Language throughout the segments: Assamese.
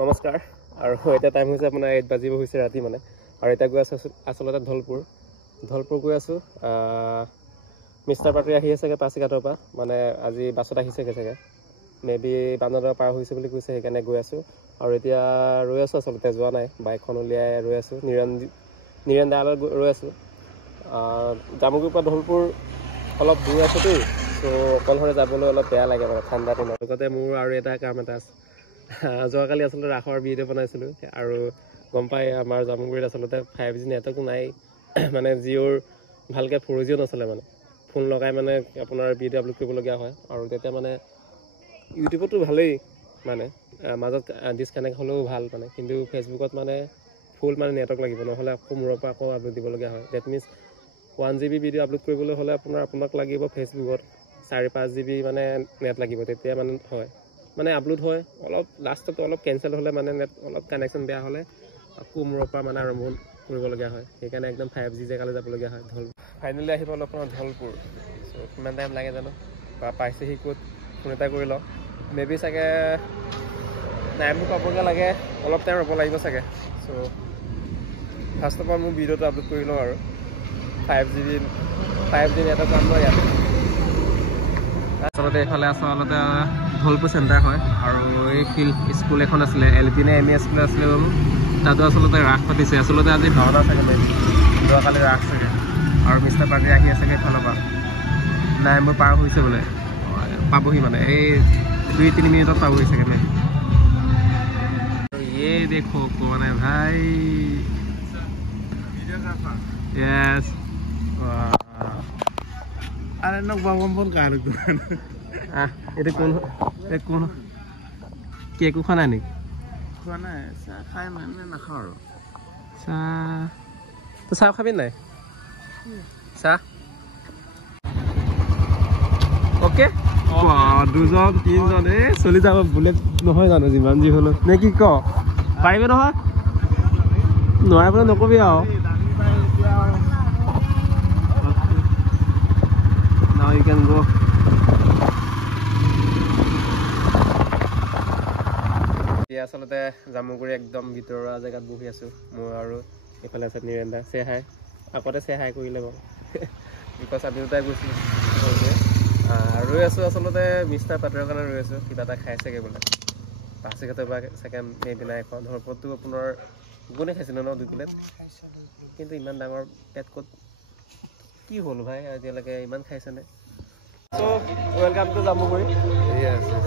নমস্কাৰ আৰু এটা টাইম হৈছে আপোনাৰ 8 বাজিব হৈছে ৰাতি মানে আৰু এটা গৈ আছে আসলতে ধলপুৰ গৈ আছো মিষ্টাৰ পাৰ্টি আহি আছে পাছিঘাটৰ পৰা মানে আজি বাছত আহিছে চাগে মেবি বান্দৰৰ পাৰ হৈছে বুলি কৈছে সেইকাৰণে গৈ আছো আৰু এতিয়া ৰৈ আছো আসলতে যোৱা নাই বাইকখন উলিয়াই ৰৈ আছো নিৰন দালত ৰৈ আছো জামুগুৰিৰ পৰা ধলপুৰ অলপ দূৰ আছেতো তো অকলশৰে যাবলৈ অলপ বেয়া লাগে মানে ঠাণ্ডা দিনত লগতে মোৰ আৰু এটা কাম এটা আছে যোৱাকালি আসলতে ৰাসৰ ভিডিঅ' বনাইছিলোঁ আৰু গম পাই আমাৰ জামুগুৰিত আসলতে 5G নেটৱৰ্কটো নাই মানে জিঅ'ৰ ভালকৈ 4Gও নচলে মানে ফোন লগাই মানে আপোনাৰ ভিডিঅ' আপলোড কৰিবলগীয়া হয় আৰু তেতিয়া মানে ইউটিউবতো ভালেই মানে মাজত ডিছকানেক্ট হ'লেও ভাল মানে কিন্তু ফেচবুকত মানে ফুল মানে নেটৱৰ্ক লাগিব নহ'লে আকৌ মূৰৰ পৰা আকৌ আপলোড দিবলগীয়া হয় that means 1GB video' upload কৰিবলৈ হ'লে আপোনাক লাগিব ফেচবুকত 4-5GB মানে নেট লাগিব তেতিয়া মানে হয় মানে আপলোড হয় অলপ লাষ্টত অলপ কেঞ্চেল হ'লে মানে নেট অলপ কানেকশ্যন বেয়া হ'লে আকৌ মূৰৰ পৰা মানে আৰম্ভ কৰিবলগীয়া হয় সেইকাৰণে একদম 5G জেগালৈ যাবলগীয়া হয় ফাইনেলি আহি পালোঁ আপোনাৰ ধলপুৰ চ' কিমান টাইম লাগে জানো বা পাইছেহি ক'ত ফোন এটা কৰি লওঁ মেবি চাগে টাইমটো পাবগৈ লাগে অলপ টাইম ৰ'ব লাগিব চাগে চ' ফাৰ্ষ্ট অফ অল মোৰ ভিডিঅ'টো আপলোড কৰি লওঁ আৰু 5G নেটৱৰ্ক পাম ন ইয়াত আচলতে এইফালে আচলতে ধলপুৰ চেণ্টাৰ হয় আৰু এই ফিল্ড স্কুল এখন আছিলে LP নে ME স্কুল আছিলে বাৰু তাতো আচলতে ৰাস পাতিছে আচলতে আজি ভাওনা চাগে যোৱাকালি ৰাস চাগে আৰু মিষ্টাৰ পাৰ্টি আহি আছে এইফালৰ পৰা নাই মোৰ পাৰ হৈছে বোলে পাবহি মানে এই 2-3 মিনিটত পাবহি চাগে মেম ये देखो कौन है भाई यस अरे लोग बाबन कार এটা কোন কেক খানা নি খোৱা নাই চাহ খাই মানে নাখাওঁ আৰু চাহ তো চাহ খাবি নাই চাহ অ'কে দুজন তিনিজন এই চলি যাব বুলেট নহয় জানো যিমান যি হ'লেও নে কি ক পাৰিবি নহয় নোৱাৰে বোলে নকবি আৰু now you can go আচলতে জামুগুৰি একদম ভিতৰুৱা জেগাত বহি আছোঁ মই আৰু এইফালে আছে নিৰেন্দা চে হাই আগতে চে হাই কৰিলে বাৰু বিকজ আমি দুটাই গৈছিলোঁ ৰৈ আছোঁ আচলতে মিষ্টাৰ পাৰ্টিৰ কাৰণে ৰৈ আছোঁ কিবা এটা খাইছেগৈ বোলে পাছিঘাটৰ পৰা ছেকেণ্ড সেইদিনা এখন ধৰপতটো আপোনাৰ গুণে খাইছিলোঁ ন 2 প্লেট কিন্তু ইমান ডাঙৰ পেট ক'ত কি হ'ল ভাই এতিয়ালৈকে ইমান খাইছেনে চ' ৱেলকাম টু জামুগুৰি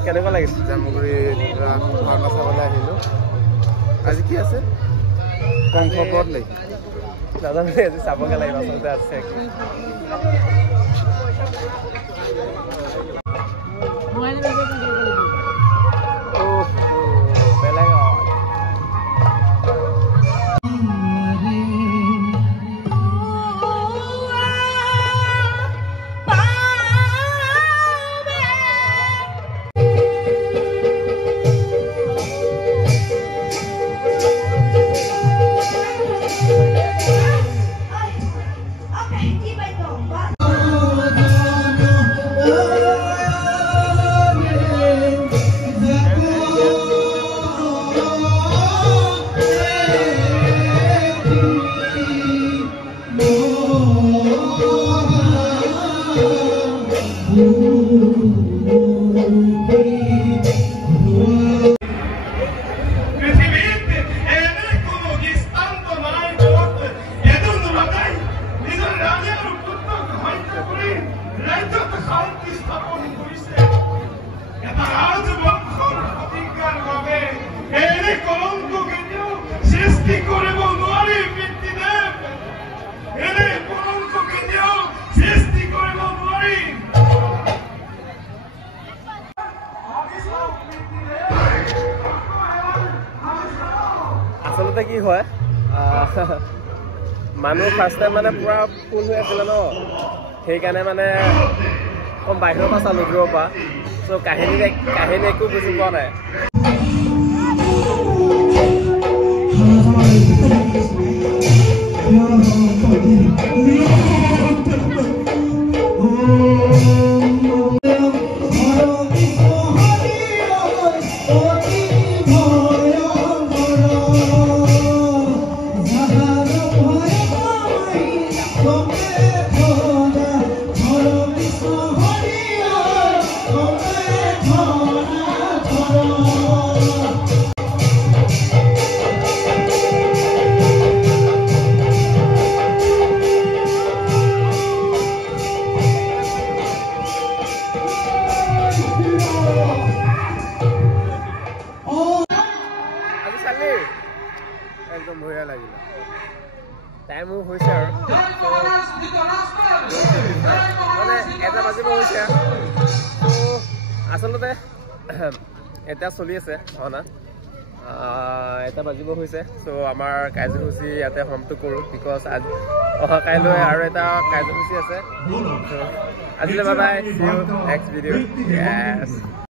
কেনেকুৱা লাগিছে জামুগুৰি ভাওনা চাবলৈ আহিলোঁ আজি কি আছে কংস ব্ৰত লাগি নাজানো আজি চাবগৈ লাগিব আচলতে আছে আচলতে কি হয় মানুহ ফাৰ্ষ্ট টাইম মানে পুৰা ফুল হৈ আছিলে ন সেইকাৰণে মানে কম বাহিৰৰ পৰা চালোঁ দূৰৰ পৰা চ' কাহিনী একো বুজি পোৱা নাই Oh একদম বঢ়িয়া লাগিলে টাইমো হৈছে আৰু মানে 1টা বাজিব হৈছে আচলতে এতিয়া চলি আছে ভাওনা 1টা বাজিব হৈছে চ' আমাৰ কাৰ্যসূচী ইয়াতে সমাপ্ত কৰোঁ বিকজ আজি অহা কাইলৈ আৰু এটা কাৰ্যসূচী আছে আজিলৈ বাই বাই নেক্সট ভিডিঅ'